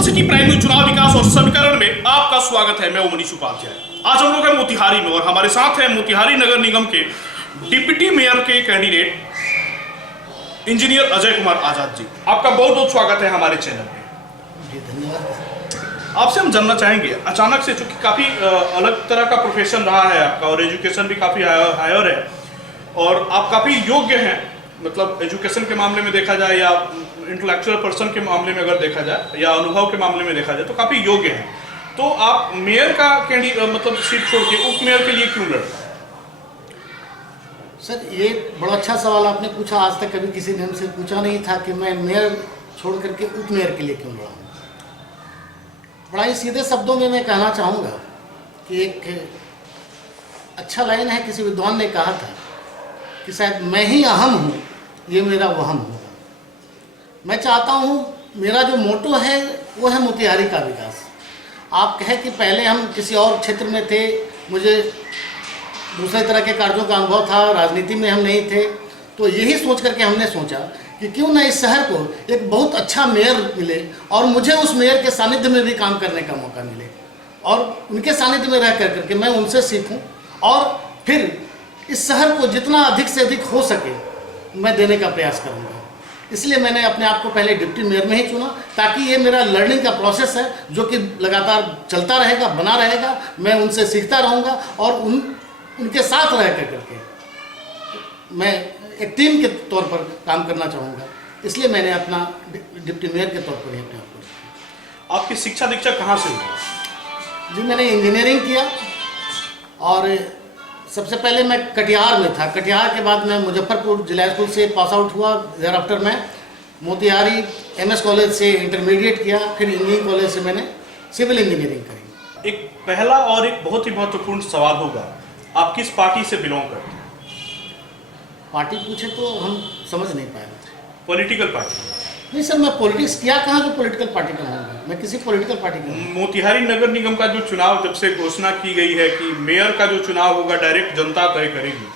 Global city primary चुनाव विकास और समीकरण में आपका स्वागत है। मैं मनीष उपाध्याय। आज हम लोग हैं मोतिहारी में और हमारे साथ हैं मोतिहारी नगर निगम के डिप्टी मेयर के कैंडिडेट इंजीनियर अजय कुमार आजाद जी। आपका बहुत बहुत स्वागत है हमारे चैनल में। धन्यवाद। आपसे हम जानना चाहेंगे, अचानक से चूंकि काफी अलग तरह का प्रोफेशन रहा है आपका और एजुकेशन भी काफी हायर है और आप काफी योग्य हैं, मतलब एजुकेशन के मामले में देखा जाए या इंटेलेक्चुअल पर्सन के मामले में अगर देखा जाए या अनुभव के मामले में देखा जाए तो काफी योग्य हैं। तो आप मेयर का मतलब सीट छोड़ के उप मेयर के लिए क्यों लड़ रहे हैं? सर, ये बड़ा अच्छा सवाल आपने पूछा। आज तक कभी किसी ने हमसे पूछा नहीं था कि मैं मेयर छोड़ करके उप मेयर के लिए क्यों लड़ा हूँ। बड़ा ही सीधे शब्दों में मैं कहना चाहूँगा कि एक अच्छा लाइन है, किसी विद्वान ने कहा था कि शायद मैं ही अहम हूँ, ये मेरा वहम होगा। मैं चाहता हूँ, मेरा जो मोटो है वो है मोतिहारी का विकास। आप कहें कि पहले हम किसी और क्षेत्र में थे, मुझे दूसरे तरह के कार्यों का अनुभव था, राजनीति में हम नहीं थे, तो यही सोच करके हमने सोचा कि क्यों ना इस शहर को एक बहुत अच्छा मेयर मिले और मुझे उस मेयर के सानिध्य में भी काम करने का मौका मिले और उनके सानिध्य में रह करके मैं उनसे सीखूं और फिर इस शहर को जितना अधिक से अधिक हो सके मैं देने का प्रयास करूंगा। इसलिए मैंने अपने आप को पहले डिप्टी मेयर में ही चुना, ताकि ये मेरा लर्निंग का प्रोसेस है जो कि लगातार चलता रहेगा, बना रहेगा। मैं उनसे सीखता रहूँगा और उनके साथ रह करके मैं एक टीम के तौर पर काम करना चाहूँगा। इसलिए मैंने अपना डिप्टी मेयर के तौर पर ही अपने आप को। आपकी शिक्षा दीक्षा कहाँ से हुई? जी, मैंने इंजीनियरिंग किया और सबसे पहले मैं कटिहार में था। कटिहार के बाद मैं मुजफ्फरपुर जिला स्कूल से पास आउट हुआ। देयर आफ्टर मैं मोतिहारी MS कॉलेज से इंटरमीडिएट किया, फिर इंजीनियरिंग कॉलेज से मैंने सिविल इंजीनियरिंग करी। एक पहला और एक बहुत ही महत्वपूर्ण सवाल होगा, आप किस पार्टी से बिलोंग करते हैं? पार्टी पूछे तो हम समझ नहीं पाए। Political party? नहीं सर, मैं पॉलिटिक्स किया कहाँ जो पॉलिटिकल पार्टी का होगा। मैं किसी पॉलिटिकल पार्टी का हूँ। मोतिहारी नगर निगम का जो चुनाव जब से घोषणा की गई है कि मेयर का जो चुनाव होगा डायरेक्ट जनता तय करेगी,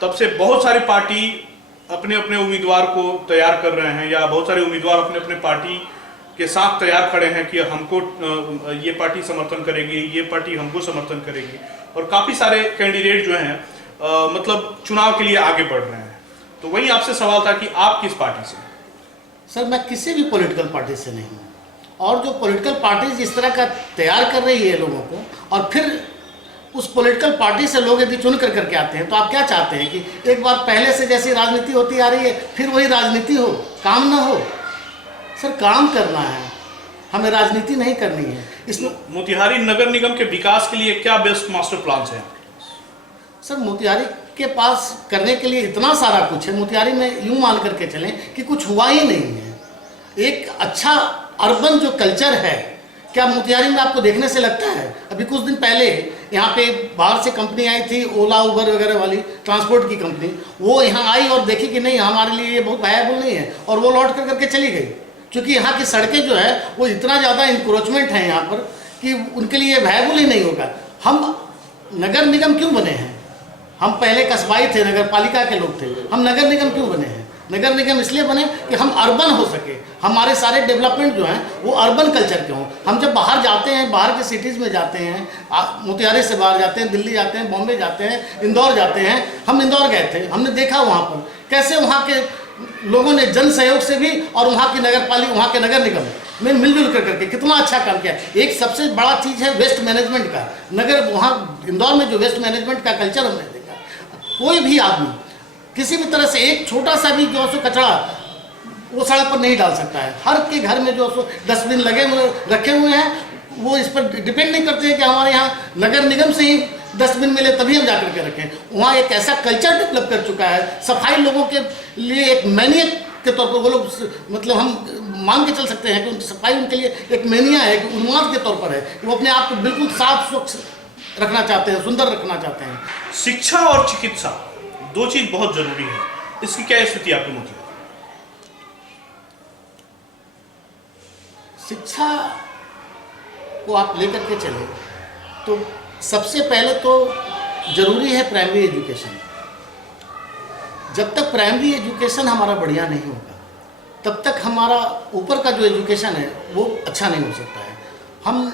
तब से बहुत सारी पार्टी अपने अपने उम्मीदवार को तैयार कर रहे हैं या बहुत सारे उम्मीदवार अपने अपने पार्टी के साथ तैयार खड़े हैं कि हमको ये पार्टी समर्थन करेगी, ये पार्टी हमको समर्थन करेगी और काफ़ी सारे कैंडिडेट जो हैं मतलब चुनाव के लिए आगे बढ़ रहे हैं। तो वही आपसे सवाल था कि आप किस पार्टी से? सर, मैं किसी भी पॉलिटिकल पार्टी से नहीं हूँ और जो पॉलिटिकल पार्टी जिस तरह का तैयार कर रही है लोगों को और फिर उस पॉलिटिकल पार्टी से लोग यदि चुन कर करके आते हैं तो आप क्या चाहते हैं कि एक बार पहले से जैसी राजनीति होती आ रही है फिर वही राजनीति हो, काम ना हो? सर, काम करना है, हमें राजनीति नहीं करनी है। इसमें मोतिहारी नगर निगम के विकास के लिए क्या बेस्ट मास्टर प्लान है? सर, मोतिहारी के पास करने के लिए इतना सारा कुछ है। मोतिहारी में यूँ मान करके चलें कि कुछ हुआ ही नहीं है। एक अच्छा अर्बन जो कल्चर है, क्या मोतिहारी में आपको देखने से लगता है? अभी कुछ दिन पहले यहाँ पे बाहर से कंपनी आई थी, ओला उबर वगैरह वाली ट्रांसपोर्ट की कंपनी, वो यहाँ आई और देखी कि नहीं, हमारे लिए ये बहुत वायबल नहीं है और वो लौट कर करके चली गई। क्योंकि यहाँ की सड़कें जो है वो इतना ज़्यादा इंक्रोचमेंट है यहाँ पर कि उनके लिए वायबल ही नहीं होगा। हम नगर निगम क्यों बने हैं? हम पहले कस्बाई थे, नगर पालिका के लोग थे। हम नगर निगम क्यों बने हैं? नगर निगम इसलिए बने कि हम अर्बन हो सके, हमारे सारे डेवलपमेंट जो हैं वो अर्बन कल्चर के हों। हम जब बाहर जाते हैं, बाहर के सिटीज़ में जाते हैं, मोतिहारी से बाहर जाते हैं, दिल्ली जाते हैं, बॉम्बे जाते हैं, इंदौर जाते हैं। हम इंदौर गए थे, हमने देखा वहाँ पर कैसे वहाँ के लोगों ने जन सहयोग से भी और वहाँ की नगर पालिका, वहाँ के नगर निगम में मिलजुल कर करके कितना अच्छा काम किया। एक सबसे बड़ा चीज़ है वेस्ट मैनेजमेंट का। नगर वहाँ इंदौर में जो वेस्ट मैनेजमेंट का कल्चर हमने देखा, कोई भी आदमी किसी भी तरह से एक छोटा सा भी जो सो कचरा वो सड़क पर नहीं डाल सकता है। हर के घर में जो सो डस्टबिन रखे हुए हैं। वो इस पर डिपेंड नहीं करते हैं कि हमारे यहाँ नगर निगम से ही डस्टबिन मिले तभी हम जाकर के रखें। वहाँ एक ऐसा कल्चर डेवलप कर चुका है। सफाई लोगों के लिए एक मैनियक के तौर पर वो लोग, मतलब हम मान के चल सकते हैं कि सफाई उनके लिए एक मैनिया है, एक उन्माद के तौर पर है। वो अपने आप को बिल्कुल साफ स्वच्छ रखना चाहते हैं, सुंदर रखना चाहते हैं। शिक्षा और चिकित्सा दो चीज बहुत जरूरी है, इसकी क्या स्थिति आपकी मोती? शिक्षा को आप लेकर के चले तो सबसे पहले तो जरूरी है प्राइमरी एजुकेशन। जब तक प्राइमरी एजुकेशन हमारा बढ़िया नहीं होगा तब तक हमारा ऊपर का जो एजुकेशन है वो अच्छा नहीं हो सकता है। हम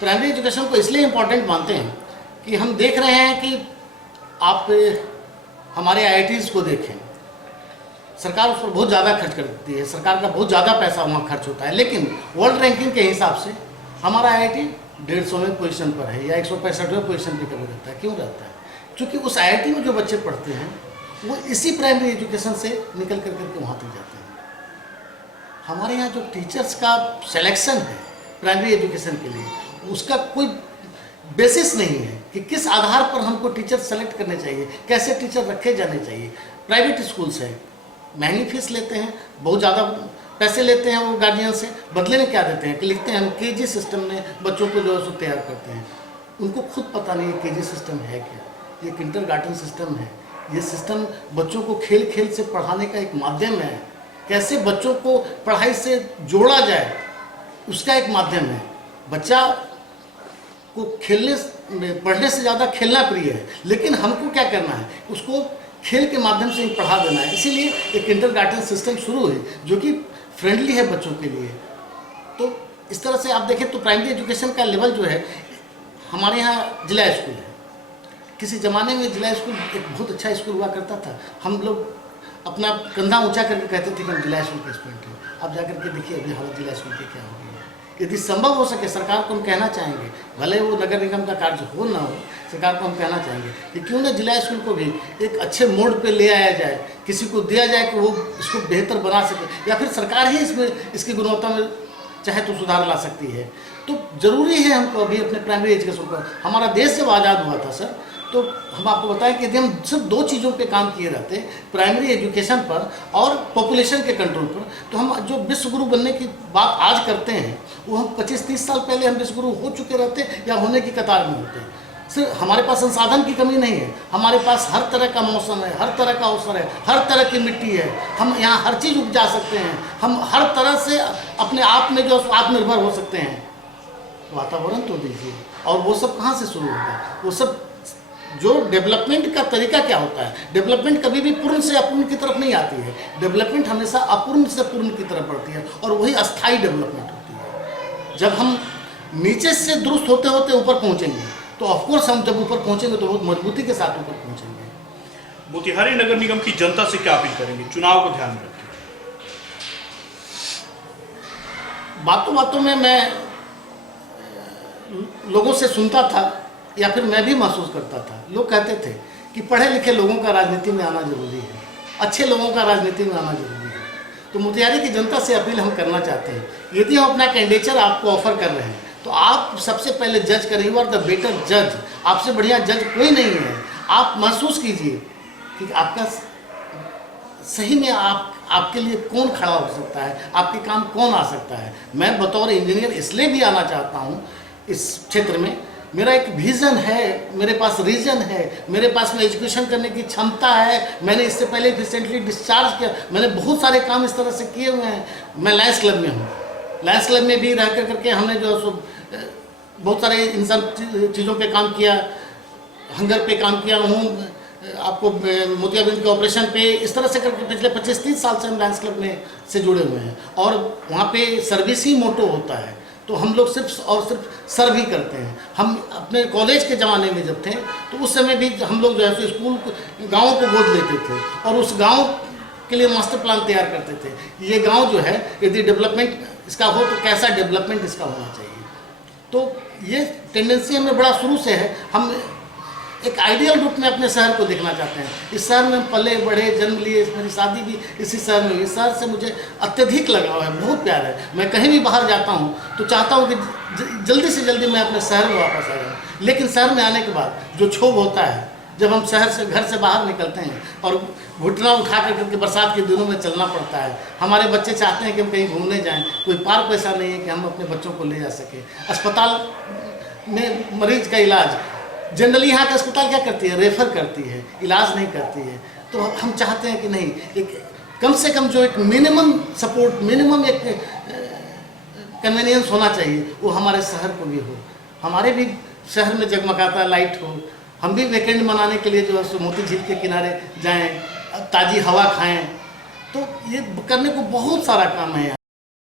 प्राइमरी एजुकेशन को इसलिए इम्पोर्टेंट मानते हैं कि हम देख रहे हैं कि आप हमारे IITs को देखें, सरकार उस पर बहुत ज़्यादा खर्च करती है, सरकार का बहुत ज़्यादा पैसा वहाँ खर्च होता है, लेकिन वर्ल्ड रैंकिंग के हिसाब से हमारा IIT 150वें पोजीशन पर है या 165वें पोजीशन पर कभी रहता है। क्यों रहता है? क्योंकि उस IIT में जो बच्चे पढ़ते हैं वो इसी प्राइमरी एजुकेशन से निकल कर करके वहाँ तक जाते हैं। हमारे यहाँ जो टीचर्स का सिलेक्शन है प्राइमरी एजुकेशन के लिए, उसका कोई बेसिस नहीं है कि किस आधार पर हमको टीचर सेलेक्ट करने चाहिए, कैसे टीचर रखे जाने चाहिए। प्राइवेट स्कूल्स है, महंगी फीस लेते हैं, बहुत ज़्यादा पैसे लेते हैं वो गार्जियन से, बदले में क्या देते हैं कि लिखते हैं हम KG सिस्टम में बच्चों को जो है सो तैयार करते हैं। उनको खुद पता नहीं है KG सिस्टम है क्या, ये किंडरगार्टन सिस्टम है। ये सिस्टम बच्चों को खेल खेल से पढ़ाने का एक माध्यम है, कैसे बच्चों को पढ़ाई से जोड़ा जाए उसका एक माध्यम है। बच्चा को पढ़ने से ज़्यादा खेलना प्रिय है, लेकिन हमको क्या करना है, उसको खेल के माध्यम से ही पढ़ा देना है। इसीलिए एक किंडरगार्टन सिस्टम शुरू हुई जो कि फ्रेंडली है बच्चों के लिए। तो इस तरह से आप देखें तो प्राइमरी एजुकेशन का लेवल जो है, हमारे यहाँ जिला स्कूल है। किसी ज़माने में जिला स्कूल एक बहुत अच्छा स्कूल हुआ करता था, हम लोग अपना कंधा ऊंचा करके कहते थे कि हम जिला स्कूल के स्टूडेंट हैं। अब जाकर के देखिए अभी हालत जिला स्कूल की क्या हो गई है। यदि संभव हो सके सरकार को हम कहना चाहेंगे, भले वो नगर निगम का कार्य हो ना हो, सरकार को हम कहना चाहेंगे कि क्यों ना जिला स्कूल को भी एक अच्छे मोड पे ले आया जाए, किसी को दिया जाए कि वो इसको बेहतर बना सके, या फिर सरकार ही इसमें इसकी गुणवत्ता में चाहे तो सुधार ला सकती है। तो ज़रूरी है हमको अभी अपने प्राइमरी एजुकेशन को, हमारा देश जब आज़ाद हुआ था सर, तो हम आपको बताएं कि यदि हम सिर्फ 2 चीज़ों पे काम किए रहते, प्राइमरी एजुकेशन पर और पॉपुलेशन के कंट्रोल पर, तो हम जो विश्व गुरु बनने की बात आज करते हैं वो हम 25-30 साल पहले हम विश्व गुरु हो चुके रहते या होने की कतार में होते। सिर्फ हमारे पास संसाधन की कमी नहीं है, हमारे पास हर तरह का मौसम है, हर तरह का अवसर है, हर तरह की मिट्टी है, हम यहाँ हर चीज़ उपजा सकते हैं, हम हर तरह से अपने आप में जो आत्मनिर्भर हो सकते हैं। वातावरण तो दीजिए, और वो सब कहाँ से शुरू होगा? वो सब जो डेवलपमेंट का तरीका क्या होता है, डेवलपमेंट कभी भी पूर्ण से अपूर्ण की तरफ नहीं आती है, डेवलपमेंट हमेशा अपूर्ण से पूर्ण की तरफ बढ़ती है, और वही अस्थायी डेवलपमेंट होती है। जब हम नीचे से दुरुस्त होते होते ऊपर पहुंचेंगे, तो ऑफकोर्स हम जब ऊपर पहुंचेंगे तो बहुत मजबूती के साथ ऊपर पहुंचेंगे। मोतिहारी नगर निगम की जनता से क्या अपील करेंगे चुनाव को ध्यान में रखते? बातों बातों में मैं लोगों से सुनता था या फिर मैं भी महसूस करता था, लोग कहते थे कि पढ़े लिखे लोगों का राजनीति में आना जरूरी है, अच्छे लोगों का राजनीति में आना जरूरी है। तो मोतिहारी की जनता से अपील हम करना चाहते हैं, यदि हम अपना कैंडिडेचर आपको ऑफर कर रहे हैं तो आप सबसे पहले जज करें, यू आर द बेटर जज, आपसे बढ़िया जज कोई नहीं है। आप महसूस कीजिए कि आपका सही में आपके लिए कौन खड़ा हो सकता है, आपके काम कौन आ सकता है। मैं बतौर इंजीनियर इसलिए भी आना चाहता हूँ इस क्षेत्र में, मेरा एक विज़न है, मेरे पास रीजन है, मेरे पास में एजुकेशन करने की क्षमता है। मैंने इससे पहले रिसेंटली डिस्चार्ज किया, मैंने बहुत सारे काम इस तरह से किए हुए हैं। मैं लायंस क्लब में हूँ, लायंस क्लब में भी रह कर करके हमने जो सो बहुत सारे इन सब चीज़ों पे काम किया, हंगर पे काम किया हूँ, आपको मोतियाबिंद के ऑपरेशन पे, इस तरह से करके पिछले 25-30 साल से हम लायंस क्लब में से जुड़े हुए हैं। और वहाँ पे सर्विस ही मोटो होता है, तो हम लोग सिर्फ और सिर्फ सर्व ही करते हैं। हम अपने कॉलेज के ज़माने में जब थे तो उस समय भी हम लोग जो है स्कूल गाँव को गोद लेते थे और उस गाँव के लिए मास्टर प्लान तैयार करते थे। ये गांव जो है यदि डेवलपमेंट इसका हो तो कैसा डेवलपमेंट इसका होना चाहिए। तो ये टेंडेंसी हमें बड़ा शुरू से है, हम एक आइडियल रूप में अपने शहर को देखना चाहते हैं। इस शहर में हम पले बढ़े, जन्म लिए, मेरी शादी भी इसी शहर में हुई। इस शहर से मुझे अत्यधिक लगाव है, बहुत प्यार है। मैं कहीं भी बाहर जाता हूँ तो चाहता हूँ कि जल्दी से जल्दी मैं अपने शहर में वापस आ जाऊँ। लेकिन शहर में आने के बाद जो क्षोभ होता है, जब हम शहर से घर से बाहर निकलते हैं और घुटना उठा करके बरसात के दिनों में चलना पड़ता है। हमारे बच्चे चाहते हैं कि हम कहीं घूमने जाएं, कोई पार्क ऐसा नहीं है कि हम अपने बच्चों को ले जा सकें। अस्पताल में मरीज का इलाज, जनरली यहाँ का अस्पताल क्या करती है, रेफर करती है, इलाज नहीं करती है। तो हम चाहते हैं कि नहीं, एक कम से कम जो एक मिनिमम सपोर्ट, मिनिमम एक कन्वीनियंस होना चाहिए, वो हमारे शहर को भी हो। हमारे भी शहर में जगमगाता लाइट हो, हम भी वीकेंड मनाने के लिए जो है मोती झील के किनारे जाएं, ताज़ी हवा खाएं। तो ये करने को बहुत सारा काम है।